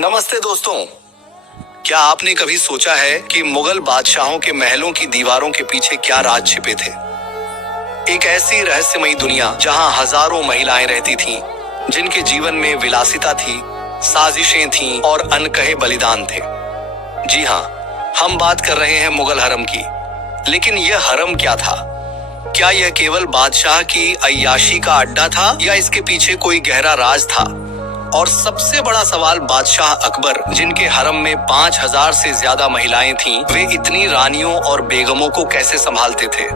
नमस्ते दोस्तों। क्या आपने कभी सोचा है कि मुगल बादशाहों के महलों की दीवारों के पीछे क्या राज छिपे थे? एक ऐसी रहस्यमयी दुनिया जहां हजारों महिलाएं रहती थीं, जिनके जीवन में विलासिता थी, साजिशें थीं और अनकहे बलिदान थे। जी हाँ, हम बात कर रहे हैं मुगल हरम की। लेकिन यह हरम क्या था? क्या यह केवल बादशाह की अय्याशी का अड्डा था या इसके पीछे कोई गहरा राज था? और सबसे बड़ा सवाल, बादशाह अकबर, जिनके हरम में 5000 से ज्यादा महिलाएं थीं, वे इतनी रानियों और बेगमों को कैसे संभालते थे?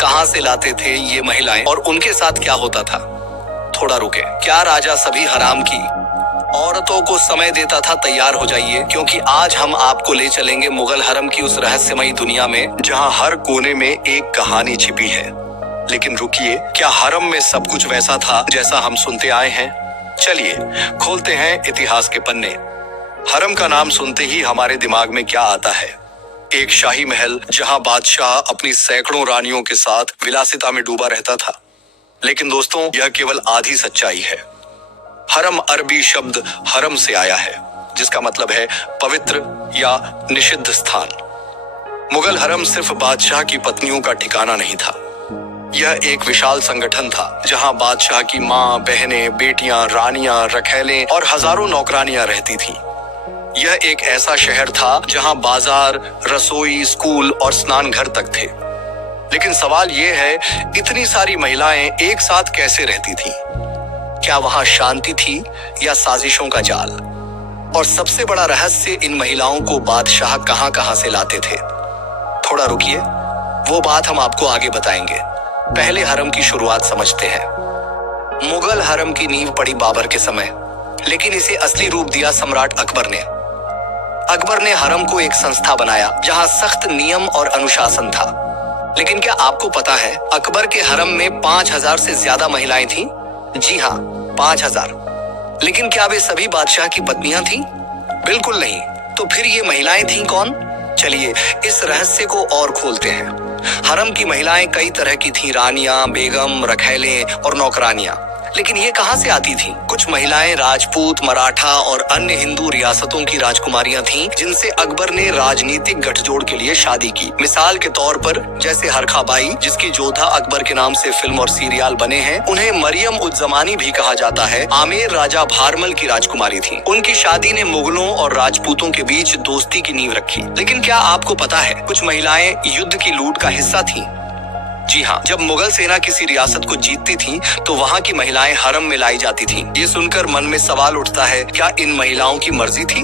कहां से लाते थे ये महिलाएं और उनके साथ क्या होता था? थोड़ा रुके, क्या राजा सभी हराम की औरतों को समय देता था? तैयार हो जाइए, क्योंकि आज हम आपको ले चलेंगे मुगल हरम की उस रहस्यमयी दुनिया में जहां हर कोने में एक कहानी छिपी है। लेकिन रुकिए, क्या हरम में सब कुछ वैसा था जैसा हम सुनते आए हैं? चलिए खोलते हैं इतिहास के पन्ने। हरम का नाम सुनते ही हमारे दिमाग में क्या आता है? एक शाही महल जहां बादशाह अपनी सैकड़ों रानियों के साथ विलासिता में डूबा रहता था। लेकिन दोस्तों, यह केवल आधी सच्चाई है। हरम अरबी शब्द हरम से आया है, जिसका मतलब है पवित्र या निषिद्ध स्थान। मुगल हरम सिर्फ बादशाह की पत्नियों का ठिकाना नहीं था। यह एक विशाल संगठन था जहां बादशाह की माँ, बहनें, बेटियां, रानियां, रखैलें और हजारों नौकरानियां रहती थीं। यह एक ऐसा शहर था जहां बाजार, रसोई, स्कूल और स्नान घर तक थे। लेकिन सवाल यह है, इतनी सारी महिलाएं एक साथ कैसे रहती थीं? क्या वहां शांति थी या साजिशों का जाल? और सबसे बड़ा रहस्य, इन महिलाओं को बादशाह कहां से लाते थे? थोड़ा रुकिए, वो बात हम आपको आगे बताएंगे। पहले हरम की शुरुआत समझते हैं। मुगल हरम की नींव पड़ी बाबर के समय, लेकिन इसे असली रूप दिया सम्राट अकबर ने। अकबर ने हरम को एक संस्था बनाया जहां सख्त नियम और अनुशासन था। लेकिन क्या आपको पता है, अकबर के हरम में 5000 से ज्यादा महिलाएं थीं? जी हाँ, 5000। लेकिन क्या वे सभी बादशाह की पत्नियां थीं? बिल्कुल नहीं। तो फिर ये महिलाएं थीं कौन? चलिए इस रहस्य को और खोलते हैं। हरम की महिलाएं कई तरह की थीं, रानियां, बेगम, रखैलें और नौकरानियां। लेकिन ये कहां से आती थीं? कुछ महिलाएं राजपूत, मराठा और अन्य हिंदू रियासतों की राजकुमारियां थीं, जिनसे अकबर ने राजनीतिक गठजोड़ के लिए शादी की। मिसाल के तौर पर जैसे हरखा बाई, जिसकी जोधा अकबर के नाम से फिल्म और सीरियल बने हैं। उन्हें मरियम उज जमानी भी कहा जाता है। आमेर राजा भारमल की राजकुमारी थी। उनकी शादी ने मुगलों और राजपूतों के बीच दोस्ती की नींव रखी। लेकिन क्या आपको पता है, कुछ महिलाएं युद्ध की लूट का हिस्सा थीं। जी हाँ, जब मुगल सेना किसी रियासत को जीतती थी, तो वहाँ की महिलाएं हरम में लाई जाती थीं। ये सुनकर मन में सवाल उठता है, क्या इन महिलाओं की मर्जी थी?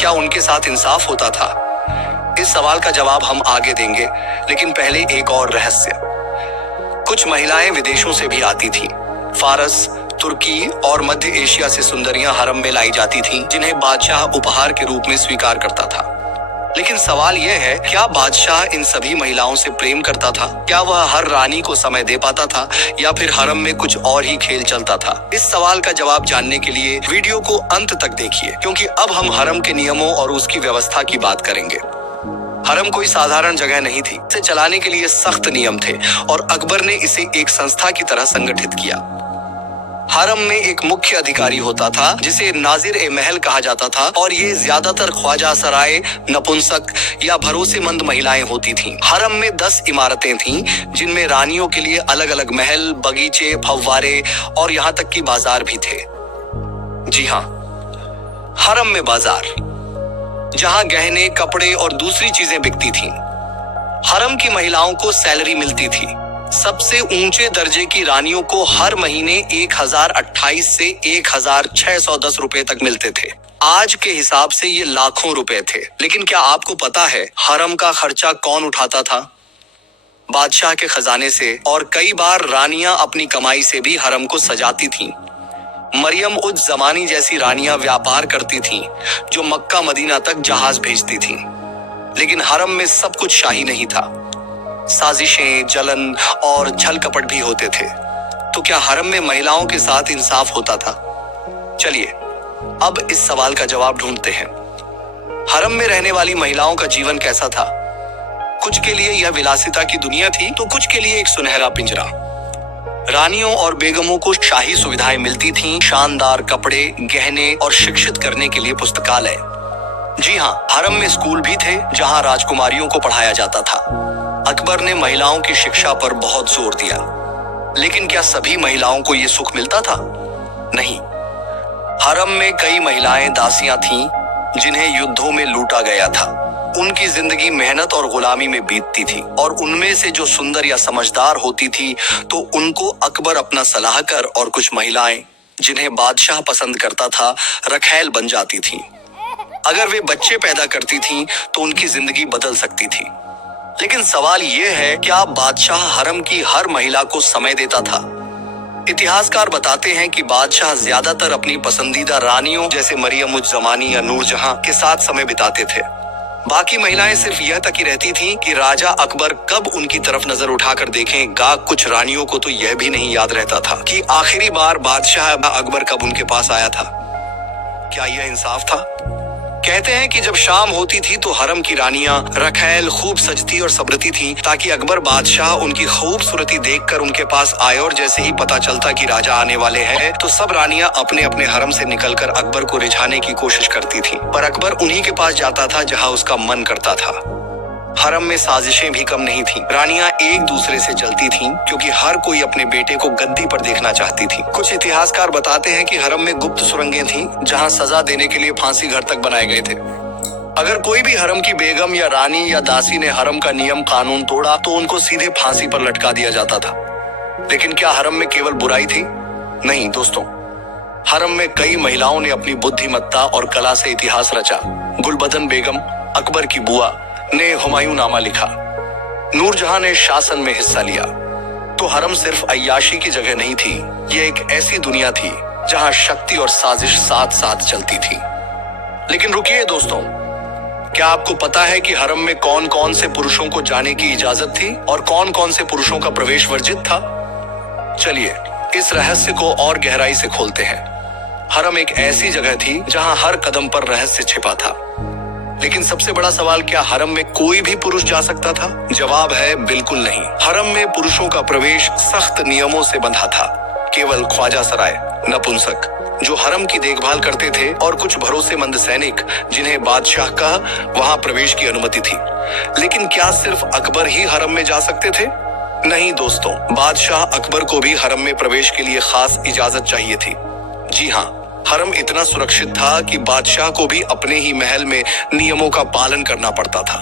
क्या उनके साथ इंसाफ होता था? इस सवाल का जवाब हम आगे देंगे, लेकिन पहले एक और रहस्य। कुछ महिलाएं विदेशों से भी आती थीं। फारस, तुर्की और मध्य एशिया से सुंदरियां हरम में लाई जाती थीं, जिन्हें बादशाह उपहार के रूप में स्वीकार करता था। लेकिन सवाल यह है, क्या बादशाह इन सभी महिलाओं से प्रेम करता था? क्या वह हर रानी को समय दे पाता था, या फिर हरम में कुछ और ही खेल चलता था? इस सवाल का जवाब जानने के लिए वीडियो को अंत तक देखिए, क्योंकि अब हम हरम के नियमों और उसकी व्यवस्था की बात करेंगे। हरम कोई साधारण जगह नहीं थी। इसे चलाने के लिए सख्त नियम थे और अकबर ने इसे एक संस्था की तरह संगठित किया। हरम में एक मुख्य अधिकारी होता था, जिसे नाजिर ए महल कहा जाता था, और ये ज्यादातर ख्वाजा सराय, नपुंसक या भरोसेमंद महिलाएं होती थीं। हरम में 10 इमारतें थीं, जिनमें रानियों के लिए अलग अलग महल, बगीचे, फव्वारे और यहाँ तक कि बाजार भी थे। जी हाँ, हरम में बाजार, जहाँ गहने, कपड़े और दूसरी चीजें बिकती थीं। हरम की महिलाओं को सैलरी मिलती थी। सबसे ऊंचे दर्जे की रानियों को हर महीने 1028 से 1610 रुपए तक मिलते थे। आज के हिसाब से ये लाखों रुपए थे। लेकिन क्या आपको पता है, हरम का खर्चा कौन उठाता था? बादशाह के खजाने से, और कई बार रानियां अपनी कमाई से भी हरम को सजाती थीं। मरियम उज जमानी जैसी रानियां व्यापार करती थीं, जो मक्का मदीना तक जहाज भेजती थीं। लेकिन हरम में सब कुछ शाही नहीं था। साजिशें, जलन और छल कपट भी होते थे। तो क्या हरम में महिलाओं के साथ इंसाफ होता था? चलिए अब इस सवाल का जवाब ढूंढते हैं। हरम में रहने वाली महिलाओं का जीवन कैसा था? कुछ के लिए यह विलासिता की दुनिया थी, तो कुछ के लिए एक सुनहरा पिंजरा। रानियों और बेगमों को शाही सुविधाएं मिलती थीं, शानदार कपड़े, गहने और शिक्षित करने के लिए पुस्तकालय। जी हाँ, हरम में स्कूल भी थे जहाँ राजकुमारियों को पढ़ाया जाता था। अकबर ने महिलाओं की शिक्षा पर बहुत जोर दिया, लेकिन क्या सभी महिलाओं को ये सुख मिलता था? नहीं। हरम में कई महिलाएं दासियां थीं जिन्हें युद्धों में लूटा गया था। उनकी जिंदगी मेहनत और गुलामी में बीतती थी, और उनमें से जो सुंदर या समझदार होती थी तो उनको अकबर अपना सलाहकार, और कुछ महिलाएं जिन्हें बादशाह पसंद करता था रखैल बन जाती थीं। अगर वे बच्चे पैदा करती थीं तो उनकी जिंदगी बदल सकती थी। लेकिन सवाल यह है, क्या बादशाह हरम की हर महिला को समय देता था? इतिहासकार बताते हैं कि बादशाह ज्यादातर अपनी पसंदीदा रानियों जैसे मरियम उज जमानी या नूरजहां के साथ समय बिताते थे। बाकी महिलाएं सिर्फ यह तक ही रहती थीं कि राजा अकबर कब उनकी तरफ नजर उठाकर देखेगा। कुछ रानियों को तो यह भी नहीं याद रहता था कि आखिरी बार बादशाह अकबर कब उनके पास आया था। क्या यह इंसाफ था? कहते हैं कि जब शाम होती थी तो हरम की रानियां रखैल खूब सजती और सबरती थीं, ताकि अकबर बादशाह उनकी खूबसूरती देखकर उनके पास आए, और जैसे ही पता चलता कि राजा आने वाले हैं तो सब रानियां अपने अपने हरम से निकलकर अकबर को रिझाने की कोशिश करती थीं। पर अकबर उन्हीं के पास जाता था जहां उसका मन करता था। हरम में साजिशें भी कम नहीं थीं। रानियां एक दूसरे से जलती थीं क्योंकि हर कोई अपने बेटे को गद्दी पर देखना चाहती थी। कुछ इतिहासकार बताते हैं कि हरम में गुप्त सुरंगें थीं जहां सजा देने के लिए फांसी घर तक बनाए गए थे। अगर कोई भी हरम की बेगम या रानी या दासी ने हरम का नियम कानून तोड़ा तो उनको सीधे फांसी पर लटका दिया जाता था। लेकिन क्या हरम में केवल बुराई थी? नहीं दोस्तों, हरम में कई महिलाओं ने अपनी बुद्धिमत्ता और कला से इतिहास रचा। गुलबदन बेगम, अकबर की बुआ, ने हुमायूंनामा लिखा। नूरजहां ने शासन में हिस्सा लिया। तो हरम सिर्फ अय्याशी की जगह नहीं थी, ये एक ऐसी दुनिया थी जहां शक्ति और साजिश साथ साथ चलती थी। लेकिन रुकिए दोस्तों, क्या आपको पता है कि हरम में कौन कौन से पुरुषों को जाने की इजाजत थी और कौन कौन से पुरुषों का प्रवेश वर्जित था? चलिए इस रहस्य को और गहराई से खोलते हैं। हरम एक ऐसी जगह थी जहां हर कदम पर रहस्य छिपा था। लेकिन सबसे बड़ा सवाल, क्या हरम में कोई भी पुरुष जा सकता था? जवाब है बिल्कुल नहीं। हरम में पुरुषों का प्रवेश सख्त नियमों से बंधा था। केवल ख्वाजा सराय, नपुंसक जो हरम की देखभाल करते थे, और कुछ भरोसेमंद सैनिक जिन्हें बादशाह का वहां प्रवेश की अनुमति थी। लेकिन क्या सिर्फ अकबर ही हरम में जा सकते थे? नहीं दोस्तों, बादशाह अकबर को भी हरम में प्रवेश के लिए खास इजाजत चाहिए थी। जी हाँ, हरम इतना सुरक्षित था कि बादशाह को भी अपने ही महल में नियमों का पालन करना पड़ता था।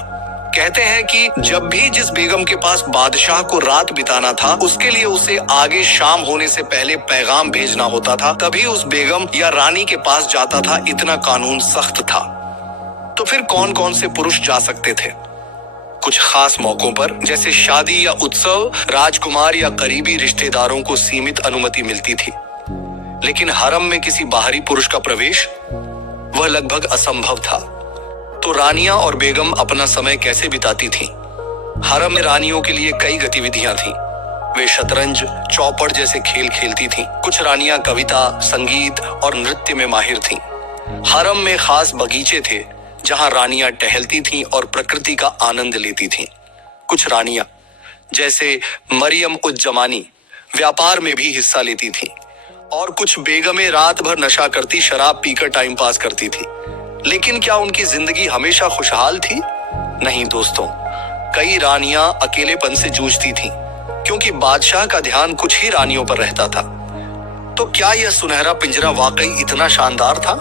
कहते हैं कि जब भी जिस बेगम के पास बादशाह को रात बिताना था, उसके लिए उसे आगे शाम होने से पहले पैगाम भेजना होता था, तभी उस बेगम या रानी के पास जाता था। इतना कानून सख्त था। तो फिर कौन कौन से पुरुष जा सकते थे? कुछ खास मौकों पर जैसे शादी या उत्सव, राजकुमार या करीबी रिश्तेदारों को सीमित अनुमति मिलती थी। लेकिन हरम में किसी बाहरी पुरुष का प्रवेश, वह लगभग असंभव था। तो रानियां और बेगम अपना समय कैसे बिताती थीं? हरम में रानियों के लिए कई गतिविधियां थीं। वे शतरंज, चौपड़ जैसे खेल खेलती थीं। कुछ रानियां कविता, संगीत और नृत्य में माहिर थीं। हरम में खास बगीचे थे जहां रानियां टहलती थीं और प्रकृति का आनंद लेती थीं। कुछ रानियां जैसे मरियम उज जमानी व्यापार में भी हिस्सा लेती थीं, और कुछ बेगमें रात भर नशा करती, शराब पीकर टाइम पास करती थी। लेकिन क्या उनकी जिंदगी हमेशा खुशहाल थी? नहीं दोस्तों, कई रानियां अकेलेपन से जूझती थीं, क्योंकि बादशाह का ध्यान कुछ ही रानियों पर रहता था। तो क्या यह सुनहरा पिंजरा वाकई इतना शानदार था?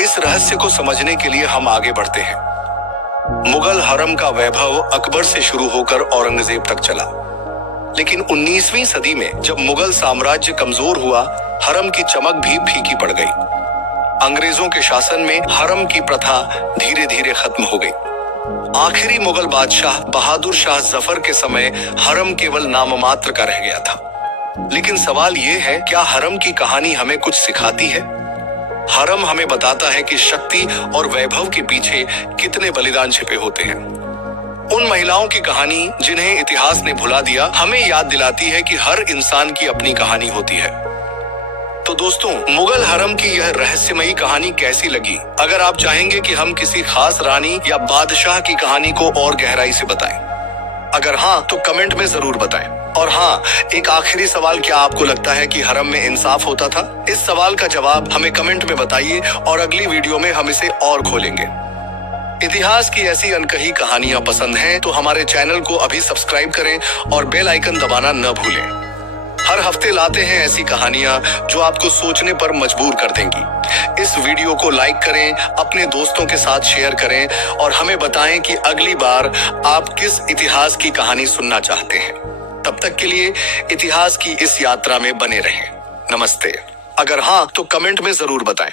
इस रहस्य को समझने के लिए हम आगे बढ़ते हैं। मुगल हरम का वैभव अकबर से शुरू होकर औरंगजेब तक चला। लेकिन 19वीं सदी में जब मुगल साम्राज्य कमजोर हुआ, हरम की चमक भी फीकी पड़ गई। अंग्रेजों के शासन में हरम की प्रथा धीरे धीरे खत्म हो गई। आखिरी मुगल बादशाह बहादुर शाह जफर के समय हरम केवल नाममात्र का रह गया था। लेकिन सवाल यह है, क्या हरम की कहानी हमें कुछ सिखाती है? हरम हमें बताता है कि शक्ति और वैभव के पीछे कितने बलिदान छिपे होते हैं। उन महिलाओं की कहानी जिन्हें इतिहास ने भुला दिया, हमें याद दिलाती है कि हर इंसान की अपनी कहानी होती है। तो दोस्तों, मुगल हरम की यह रहस्यमयी कहानी कैसी लगी? अगर आप चाहेंगे कि हम किसी खास रानी या बादशाह की कहानी को और गहराई से बताएं, अगर हाँ, तो कमेंट में जरूर बताएं। और हाँ, एक आखिरी सवाल, क्या आपको लगता है कि हरम में इंसाफ होता था? इस सवाल का जवाब हमें कमेंट में बताइए और अगली वीडियो में हम इसे और खोलेंगे। इतिहास की ऐसी अनकही कहानियां पसंद हैं तो हमारे चैनल को अभी सब्सक्राइब करें और बेल आइकन दबाना न भूलें। हर हफ्ते लाते हैं ऐसी कहानियां जो आपको सोचने पर मजबूर कर देंगी। इस वीडियो को लाइक करें, अपने दोस्तों के साथ शेयर करें और हमें बताएं कि अगली बार आप किस इतिहास की कहानी सुनना चाहते हैं। तब तक के लिए इतिहास की इस यात्रा में बने रहें। नमस्ते। अगर हाँ तो कमेंट में जरूर बताएं।